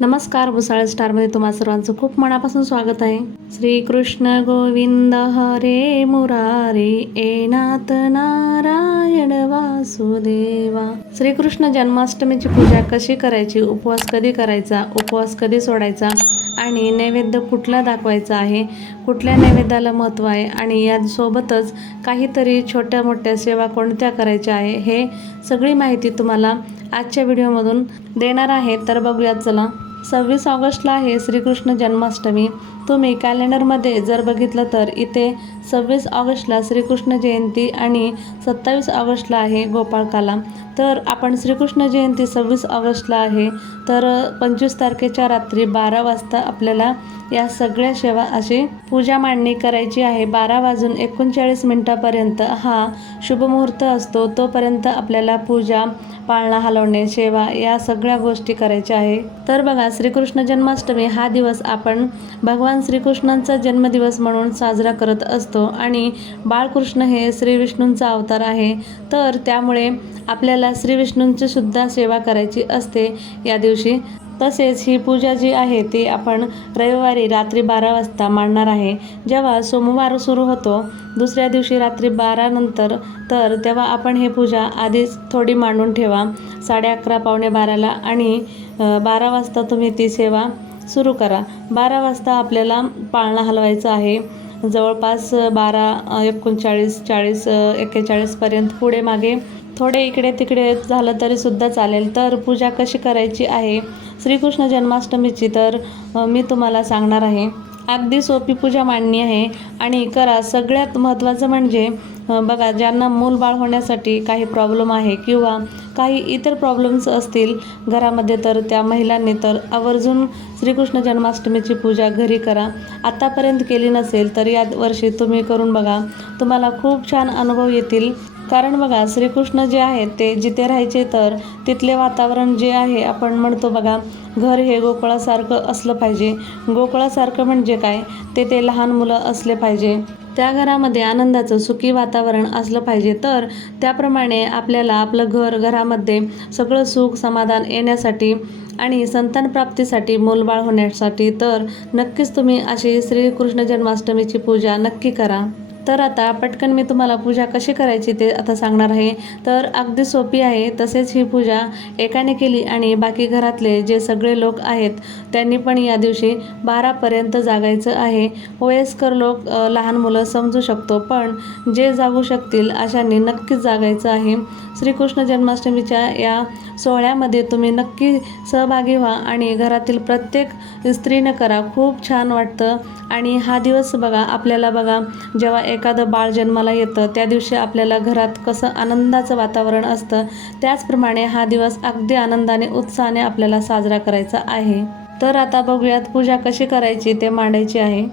नमस्कार भुसाळ स्टारमध्ये तुम्हा सर्वांचं खूप मनापासून स्वागत आहे. श्रीकृष्ण गोविंद हरे मुरारे एनाथ नारायण वासुदेवा. श्रीकृष्ण जन्माष्टमीची पूजा कशी करायची उपवास कधी करायचा उपवास कधी सोडायचा आणि नैवेद्य कुठला दाखवायचा आहे कुठल्या नैवेद्याला महत्त्व आहे आणि यासोबतच काहीतरी छोट्या मोठ्या सेवा कोणत्या करायच्या आहे हे सगळी माहिती तुम्हाला आजच्या व्हिडिओमधून देणार आहे. तर बघूयात चला. सव्वीस ऑगस्टला आहे श्रीकृष्ण जन्माष्टमी. तुम्ही कॅलेंडरमध्ये जर बघितलं तर इथे सव्वीस ऑगस्टला श्रीकृष्ण जयंती आणि सत्तावीस ऑगस्टला आहे गोपाळकाला. तर आपण श्रीकृष्ण जयंती सव्वीस ऑगस्टला आहे. तर पंचवीस तारखेच्या रात्री बारा वाजता आपल्याला या सगळ्या सेवा अशी पूजा मांडणी करायची आहे. बारा वाजून एकोणचाळीस मिनटापर्यंत हा शुभमुहूर्त असतो. तोपर्यंत आपल्याला पूजा पाळणा हलवणे सेवा या सगळ्या गोष्टी करायच्या आहे. तर बघा श्रीकृष्ण जन्माष्टमी हा दिवस आपण भगवान श्रीकृष्णांचा जन्मदिवस म्हणून साजरा करत असतो आणि बाळकृष्ण हे श्री विष्णूंचा अवतार आहे. तर त्यामुळे आपल्याला श्री विष्णूंची सुद्धा सेवा करायची असते या दिवशी. तसेच ही पूजा जी आहे ती आपण रविवारी रात्री बारा वाजता मांडणार आहे. जेव्हा सोमवार सुरू होतो दुसऱ्या दिवशी रात्री बारानंतर तर तेव्हा आपण ही पूजा आधीच थोडी मांडून ठेवा. साडे अकरा पावणे बाराला आणि बारा वाजता तुम्ही ती सेवा सुरू करा. बारा वाजता आपल्याला पाळणा हलवायचं आहे. जवळपास बारा एकोणचाळीस चाळीस एक्केचाळीसपर्यंत पुढे मागे. थोडे इकडे तिकडे झालं तरी सुद्धा चालेल. तर पूजा कशी करायची आहे? श्रीकृष्ण जन्माष्टमीची तर मी तुम्हाला सांगणार आहे. अगदी सोपी पूजा मांडणी आहे. आणि करा सगळ्यात महत्त्वाचं म्हणजे बघा ज्यांना मूल बाळ होण्यासाठी काही प्रॉब्लेम आहे किंवा काही इतर प्रॉब्लेम्स असतील घरामध्ये तर त्या महिलांनी तर आवर्जून श्रीकृष्ण जन्माष्टमीची पूजा घरी करा. आत्तापर्यंत केली नसेल तर या वर्षी तुम्ही करून बघा. तुम्हाला खूप छान अनुभव येतील. कारण बघा श्रीकृष्ण जे आहेत ते जिथे राहायचे तर तिथले वातावरण जे आहे आपण म्हणतो बघा घर हे गोकुळासारखं असलं पाहिजे. गोकुळासारखं म्हणजे काय? ते ते लहान मुलं असले पाहिजे. त्या घरामध्ये आनंदाचं सुखी वातावरण असलं पाहिजे. तर त्याप्रमाणे आपल्याला आपलं घर घरामध्ये सगळं सुख समाधान येण्यासाठी आणि संतान प्राप्तीसाठी मोलबाळ होण्यासाठी तर नक्कीच तुम्ही अशी श्रीकृष्ण जन्माष्टमीची पूजा नक्की करा. तर आता पटकन मी तुम्हाला पूजा कशी करायची ते आता सांगणार आहे. तर अगदी सोपी आहे तसेच ही पूजा एकाने केली आणि बाकी घरातले जे सगळे लोक आहेत त्यांनी पण या दिवशी बारापर्यंत जागायचं आहे. वयस्कर लोक लहान मुलं समजू शकतो पण जे जागू शकतील अशांनी नक्कीच जागायचं आहे. श्रीकृष्ण जन्माष्टमीच्या या सोहळ्यामध्ये तुम्ही नक्की सहभागी व्हा आणि घरातील प्रत्येक स्त्रीनं करा. खूप छान वाटतं. आणि हा दिवस बघा आपल्याला बघा जेव्हा एखादं बाळ जन्माला येतं त्या दिवशी आपल्याला घरात कसं आनंदाचं वातावरण असतं त्याचप्रमाणे हा दिवस अगदी आनंदाने उत्साहाने आपल्याला साजरा करायचा आहे. तर आता बघूयात पूजा कशी करायची ते मांडायची आहे.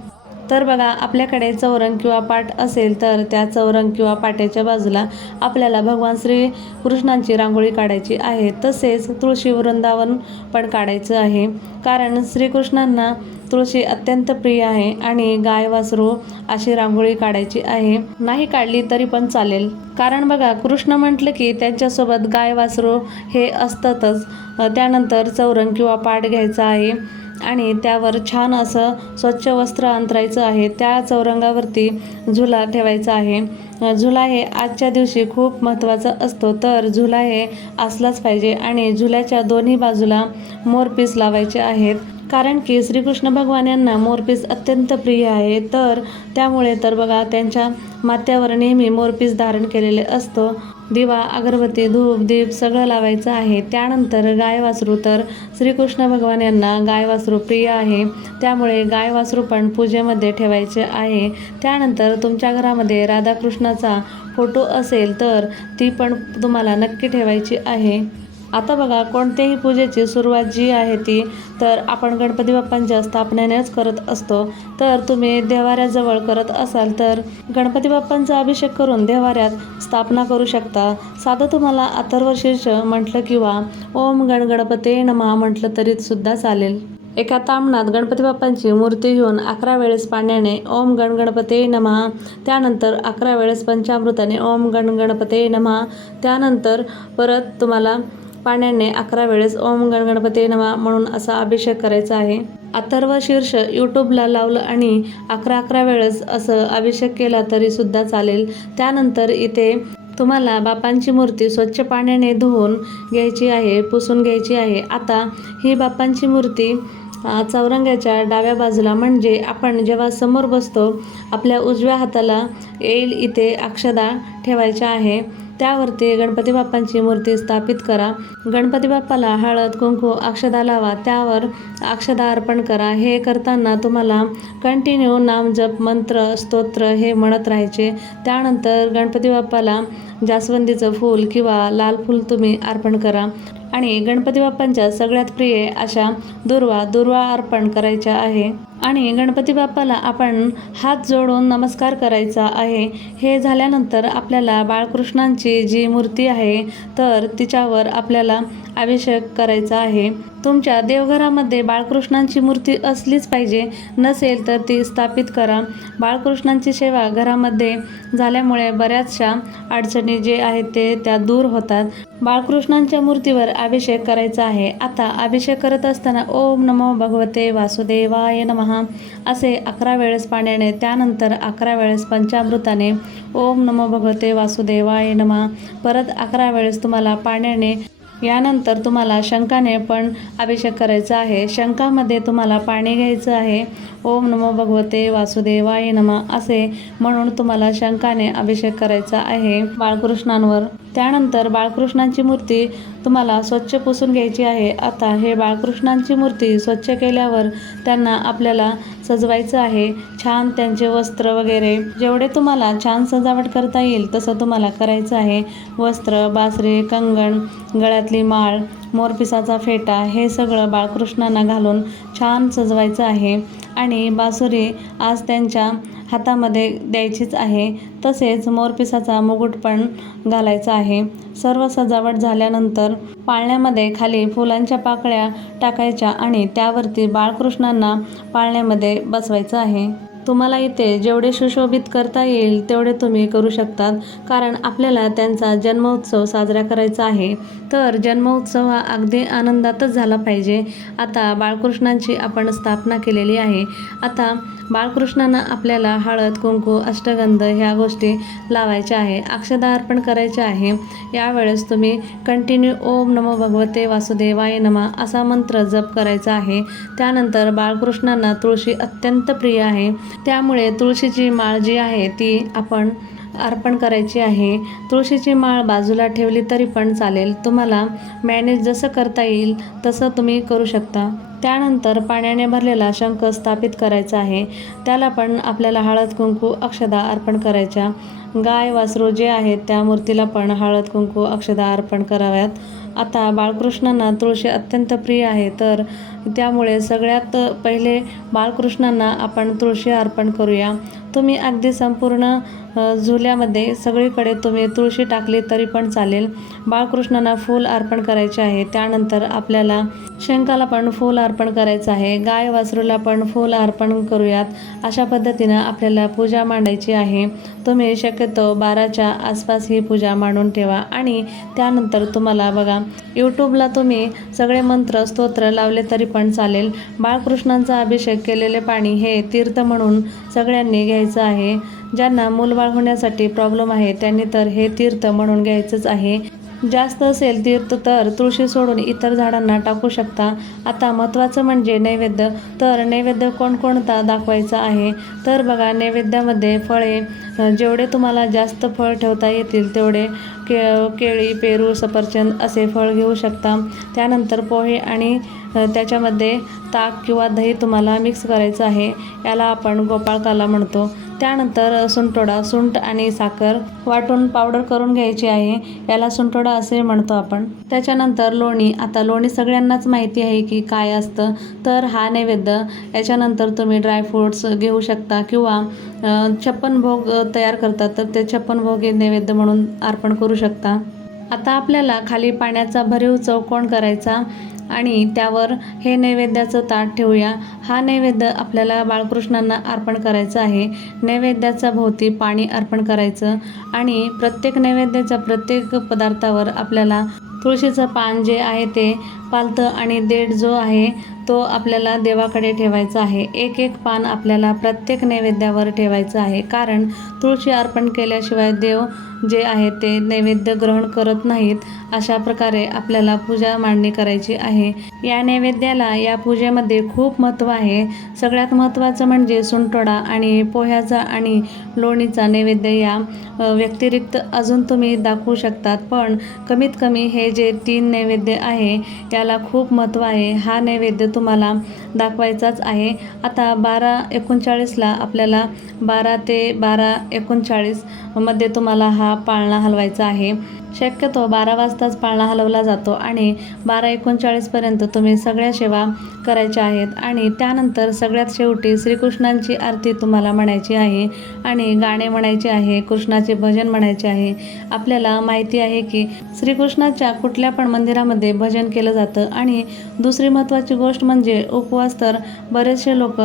तर बघा आपल्याकडे चौरंग किंवा पाट असेल तर त्या चौरंग किंवा पाट्याच्या बाजूला आपल्याला भगवान श्री कृष्णांची रांगोळी काढायची आहे. तसेच तुळशी वृंदावन पण काढायचं आहे. कारण श्रीकृष्णांना तुळशी अत्यंत प्रिय आहे आणि गाय वासरू अशी रांगोळी काढायची आहे. नाही काढली तरी पण चालेल. कारण बघा कृष्ण म्हटलं की त्यांच्यासोबत गाय वासरू हे असतातच. त्यानंतर चौरंग किंवा पाट घ्यायचा आहे. आणि त्यावर छान असं स्वच्छ वस्त्र अंतरायचं आहे. त्या चौरंगावरती झुला ठेवायचा आहे. झुला हे आजच्या दिवशी खूप महत्त्वाचा असतो. तर झुला हे असलाच पाहिजे आणि झुल्याच्या दोन्ही बाजूला मोरपीस लावायचे आहेत. कारण की श्रीकृष्ण भगवान यांना मोरपीस अत्यंत प्रिय आहे. तर त्यामुळे तर बघा त्यांच्या माथ्यावर नेहमी मोरपीस धारण केलेले असतो. दिवा अगरबत्ती धूप दीप सगळं लावायचं आहे. त्यानंतर गाय वासरू तर श्रीकृष्ण भगवान यांना गाय वासरू प्रिय आहे. त्यामुळे गाय वासरू पण पूजेमध्ये ठेवायचे आहे. त्यानंतर तुमच्या घरामध्ये राधाकृष्णाचा फोटो असेल तर ती पण तुम्हाला नक्की ठेवायची आहे. आता बघा कोणत्याही पूजेची सुरुवात जी आहे ती तर आपण गणपती बाप्पांच्या स्थापनेनेच करत असतो. तर तुम्ही देवाऱ्याजवळ करत असाल तर गणपती बाप्पांचा अभिषेक करून देवाऱ्यात स्थापना करू शकता. साधं तुम्हाला अथर्वशीर्ष म्हटलं किंवा ओम गणगणपते नमा म्हटलं तरी सुद्धा चालेल. एका तामणात गणपती बाप्पांची मूर्ती घेऊन अकरा वेळेस पाण्याने ओम गणगणपती नमहा त्यानंतर अकरा वेळेस पंचामृताने ओम गणगणपते नमहा त्यानंतर परत तुम्हाला पाण्याने अकरा वेळेस ओम गण गणपती नमा म्हणून असा अभिषेक करायचा आहे. अथर्व शीर्ष यूट्यूबला लावलं आणि अकरा अकरा वेळेस असं अभिषेक केला तरी सुद्धा चालेल. त्यानंतर इथे तुम्हाला बापांची मूर्ती स्वच्छ पाण्याने धुवून घ्यायची आहे पुसून घ्यायची आहे. आता ही बापांची मूर्ती चौरंग्याच्या डाव्या बाजूला म्हणजे आपण जेव्हा समोर बसतो आपल्या उजव्या हाताला येईल इथे अक्षदा ठेवायच्या आहे. त्यावरती गणपती बाप्पांची मूर्ती स्थापित करा. गणपती बाप्पाला हळद कुंकू अक्षदा लावा. त्यावर अक्षदा अर्पण करा. हे करताना तुम्हाला कंटिन्यू नामजप मंत्र स्तोत्र हे म्हणत राहायचे. त्यानंतर गणपती बाप्पाला जास्वंदीचं फूल किंवा लाल फूल तुम्ही अर्पण करा. आणि गणपती बाप्पांच्या सगळ्यात प्रिय अशा दुर्वा दुर्वा अर्पण करायच्या आहे. आणि गणपती बाप्पाला आपण हात जोडून नमस्कार करायचा आहे. हे झाल्यानंतर आपल्याला बाळकृष्णांची जी मूर्ती आहे तर तिच्यावर आपल्याला अभिषेक करायचा आहे. तुमच्या देवघरामध्ये बाळकृष्णांची मूर्ती असलीच पाहिजे नसेल तर ती स्थापित करा. बाळकृष्णांची सेवा घरामध्ये झाल्यामुळे बऱ्याचशा अडचणी जे आहेत ते त्या दूर होतात. बाळकृष्णांच्या मूर्तीवर अभिषेक करायचा आहे. आता अभिषेक करत असताना ओम नमो भगवते वासुदेवाय नमः. असे अकरा वेळेस पाण्याने त्यानंतर अकरा वेळेस पंचामृताने ओम नमो भगवते वासुदेवाय नमः. परत अकरा वेळेस तुम्हाला पाण्याने यानंतर तुम्हाला शंखाने पण अभिषेक करायचा आहे. शंखामध्ये तुम्हाला पाणी घ्यायचं आहे. ओम नमो भगवते वासुदेवाय नमः असे म्हणून तुम्हाला शंखाने अभिषेक करायचा आहे. बाळकृष्णांवर त्यानंतर बाळकृष्णांची मूर्ती तुम्हाला स्वच्छ पुसून घ्यायची आहे. आता हे बाळकृष्णांची मूर्ती स्वच्छ केल्यावर त्यांना आपल्याला सजवायचं आहे. छान त्यांचे वस्त्र वगैरे जेवढे तुम्हाला छान सजावट करता येईल तसं तुम्हाला करायचं आहे. वस्त्र बासरी कंगण गळ्यातली माळ मोरपिसाचा फेटा हे सगळं बाळकृष्णांना घालून छान सजवायचं आहे. आणि बासुरी आज त्यांच्या हातामध्ये द्यायचीच आहे. तसेच मोरपिसाचा मुकुट पण घालायचा आहे. सर्व सजावट झाल्यानंतर पाळण्यामध्ये खाली फुलांच्या पाकळ्या टाकायच्या आणि त्यावरती बाळकृष्णांना पाळण्यामध्ये बसवायचं आहे. तुम्हाला इथे जेवढे सुशोभित करता येईल तेवढे तुम्ही करू शकतात. कारण आपल्याला त्यांचा जन्मोत्सव साजरा करायचा आहे. तर जन्मोत्सव हा अगदी आनंदातच झाला पाहिजे. आता बाळकृष्णांची आपण स्थापना केलेली आहे. आता बाळकृष्णांना आपल्याला हळद कुंकू अष्टगंध ह्या गोष्टी लावायच्या आहे अक्षदा अर्पण करायचे आहे. यावेळेस तुम्ही कंटिन्यू ओम नमो भगवते वासुदेवाय नमा असा मंत्र जप करायचा आहे. त्यानंतर बाळकृष्णांना तुळशी अत्यंत प्रिय आहे. त्यामुळे तुळशीची माळ जी आहे ती आपण अर्पण करायची आहे. तुळशीची माळ बाजूला ठेवली तरी पण चालेल. तुम्हाला मॅनेज जसं करता येईल तसं तुम्ही करू शकता. त्यानंतर पाण्याने भरलेला शंख स्थापित करायचा आहे. त्याला पण आपल्याला हळद कुंकू अक्षदा अर्पण करायच्या. गाय वासरू जे आहेत त्या मूर्तीला पण हळद कुंकू अक्षदा अर्पण कराव्यात. आता बाळकृष्णांना तुळशी अत्यंत प्रिय आहे. तर त्यामुळे सगळ्यात पहिले बाळकृष्णांना आपण तुळशी अर्पण करूया. तुम्ही अगदी संपूर्ण झुल्यामध्ये सगळीकडे तुम्ही तुळशी टाकली तरी पण चालेल. बाळकृष्णांना फूल अर्पण करायचे आहे. त्यानंतर आपल्याला शंकाला पण फूल अर्पण करायचं आहे. गाय वासरूला पण फूल अर्पण करूयात. अशा पद्धतीनं आपल्याला पूजा मांडायची आहे. तुम्ही शक्यतो बाराच्या आसपास ही पूजा मांडून ठेवा. आणि त्यानंतर तुम्हाला बघा यूट्यूबला तुम्ही सगळे मंत्र स्तोत्र लावले तरी पण चालेल. बाळकृष्णांचा अभिषेक केलेले पाणी हे तीर्थ म्हणून सगळ्यांनी घ्यायचं आहे. ज्यांना मूलबाळ होण्यासाठी प्रॉब्लेम आहे त्यांनी तर हे तीर्थ म्हणून घ्यायचंच आहे. जास्त असेल तीर्थ तर तुळशी सोडून इतर झाडांना टाकू शकता. आता महत्त्वाचं म्हणजे नैवेद्य. तर नैवेद्य कोणकोणता दाखवायचा आहे? तर बघा नैवेद्यामध्ये फळे जेवढे तुम्हाला जास्त फळ ठेवता येतील तेवढे के केळी पेरू सफरचंद असे फळ घेऊ शकता. त्यानंतर पोहे आणि त्याच्यामध्ये ताक किंवा दही तुम्हाला मिक्स करायचं आहे याला आपण गोपाळकाला म्हणतो. त्यानंतर सुंटोडा सुंठ आणि साखर वाटून पावडर करून घ्यायची आहे. याला सुंठोडा असे म्हणतो आपण. त्याच्यानंतर लोणी. आता लोणी सगळ्यांनाच माहिती आहे की काय असतं तर हा नैवेद्य. याच्यानंतर तुम्ही ड्रायफ्रूट्स घेऊ शकता किंवा छप्पन भोग तयार करतात तर ते छप्पन भोग हे नैवेद्य म्हणून अर्पण करू शकता. आता आपल्याला खाली पाण्याचा भरीव चौकोन करायचा? आणि त्यावर हे नैवेद्याचं ताट ठेवूया. हा नैवेद्य आपल्याला बाळकृष्णांना अर्पण करायचं आहे. नैवेद्याच्या भोवती पाणी अर्पण करायचं आणि प्रत्येक नैवेद्याच्या प्रत्येक पदार्थावर आपल्याला तुळशीचं पान जे आहे ते पालतं आणि देठ जो आहे तो आपल्याला देवाकडे ठेवायचा आहे. एक एक पान आपल्याला प्रत्येक नैवेद्यावर ठेवायचं आहे. कारण तुळशी अर्पण केल्याशिवाय देव जे आहे ते नैवेद्य ग्रहण करत नाहीत अशा प्रकारे आपल्याला पूजा मांडणी करायची आहे. या नैवेद्याला या पूजेमध्ये खूप महत्त्व आहे. सगळ्यात महत्त्वाचं म्हणजे सुंटोडा आणि पोह्याचा आणि लोणीचा नैवेद्य या व्यतिरिक्त अजून तुम्ही दाखवू शकतात. पण कमीत कमी हे जे तीन नैवेद्य आहे याला खूप महत्त्व आहे. हा नैवेद्य तुम्हाला दाखवायचाच आहे. आता बारा एकोणचाळीसला आपल्याला बारा ते बारा एकोणचाळीसमध्ये तुम्हाला हा पाळणा हलवायचा आहे. शक्यतो बारा वाजताच पाळणा हलवला जातो आणि बारा एकोणचाळीसपर्यंत तुम्ही सगळ्या सेवा करायच्या आहेत. आणि त्यानंतर सगळ्यात शेवटी श्रीकृष्णांची आरती तुम्हाला म्हणायची आहे आणि गाणे म्हणायचे आहे कृष्णाचे भजन म्हणायचे आहे. आपल्याला माहिती आहे की श्रीकृष्णाच्या कुठल्या पण मंदिरामध्ये भजन केलं जातं. आणि दुसरी महत्त्वाची गोष्ट म्हणजे उपवास तर बरेचसे लोक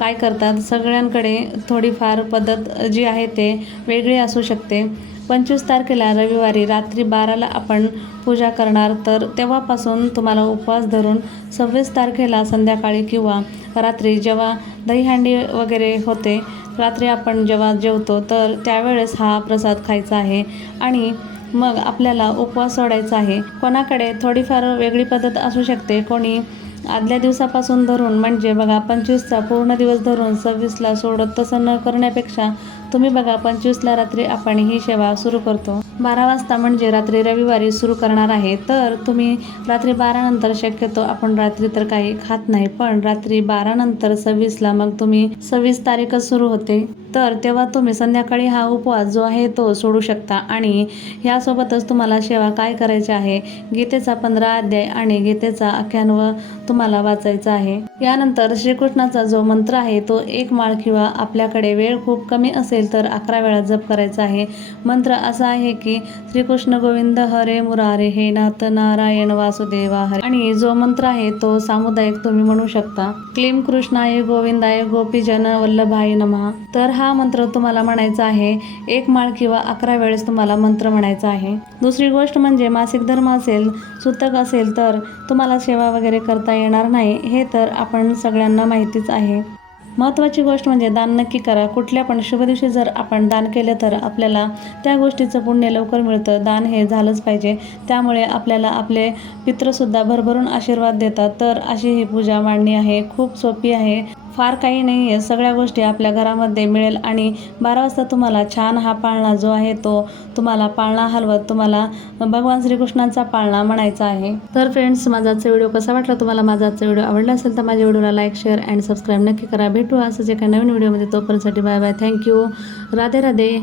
काय करतात? सगळ्यांकडे थोडीफार पद्धत जी आहे ते वेगळी असू शकते. पंचवीस तारखेला रविवारी रात्री बाराला आपण पूजा करणार. तर तेव्हापासून तुम्हाला उपवास धरून सव्वीस तारखेला संध्याकाळी किंवा रात्री जेव्हा दहीहंडी वगैरे होते रात्री आपण जेव्हा जेवतो तर त्यावेळेस हा प्रसाद खायचा आहे. आणि मग आपल्याला उपवास सोडायचा आहे. कोणाकडे थोडीफार वेगळी पद्धत असू शकते. कोणी आदल्या दिवसापासून धरून म्हणजे बघा पंचवीसचा पूर्ण दिवस धरून सव्वीसला सोडत तसं न करण्यापेक्षा तुम्ही बघा पंचवीसला रात्री आपण ही सेवा सुरू करतो. बारा वाजता म्हणजे रात्री रविवारी सुरू करणार आहे. तर तुम्ही रात्री बारानंतर शक्यतो आपण रात्री तर काही खात नाही पण रात्री बारानंतर सव्वीसला मग तुम्ही सव्वीस तारीखच सुरू होते. तर तेव्हा तुम्ही संध्याकाळी हा उपवास जो आहे तो सोडू शकता. आणि ह्यासोबतच तुम्हाला सेवा काय करायची आहे? गीतेचा पंधरा अध्याय आणि गीतेचा आख्यानव तुम्हाला वाचायचा आहे. यानंतर श्रीकृष्णाचा जो मंत्र आहे तो एक माळ किंवा आपल्याकडे वेळ खूप कमी असेल तर अकरा वेळा जप करायचा आहे. मंत्र असा आहे की की श्रीकृष्ण गोविंद हरे मुरारे हे नाथ नारायण वासुदेवा हरे. आणि जो मंत्र आहे तो सामुदायिक तुम्ही म्हणू शकता. क्लीम कृष्णाय गोविंदाय गोपीजन वल्लभाय नमः. तर हा मंत्र तुम्हाला म्हणायचा आहे. एक माळ किंवा अकरा वेळेस तुम्हाला मंत्र म्हणायचा आहे. दुसरी गोष्ट म्हणजे मासिक धर्म असेल सुतक असेल तर तुम्हाला सेवा वगैरे करता येणार नाही. हे तर आपण सगळ्यांना माहितीच आहे. महत्त्वाची गोष्ट म्हणजे दान नक्की करा. कुठल्या पण शुभ दिवशी जर आपण दान केलं तर आपल्याला त्या गोष्टीचं पुण्य लवकर मिळतं. दान हे झालंच पाहिजे. त्यामुळे आपल्याला आपले पित्रसुद्धा भरभरून आशीर्वाद देतात. तर अशी ही पूजा मांडणी आहे. खूप सोपी आहे. फार काही नाही आहे सगळ्या गोष्टी आपल्या घरामध्ये मिळेल. आणि बारा वाजता तुम्हाला छान हा पाळणा जो आहे तो तुम्हाला पाळणा हलवत तुम्हाला भगवान श्रीकृष्णांचा पाळणा म्हणायचा आहे. तर फ्रेंड्स माझा आजचा व्हिडिओ कसा वाटला? तुम्हाला माझा आजचा व्हिडिओ आवडला असेल तर माझ्या व्हिडिओला लाईक शेअर अँड सबस्क्राईब नक्की करा. भेटू असंच एका नवीन व्हिडिओमध्ये तोपर्यंतसाठी bye bye thank you Radhe Radhe.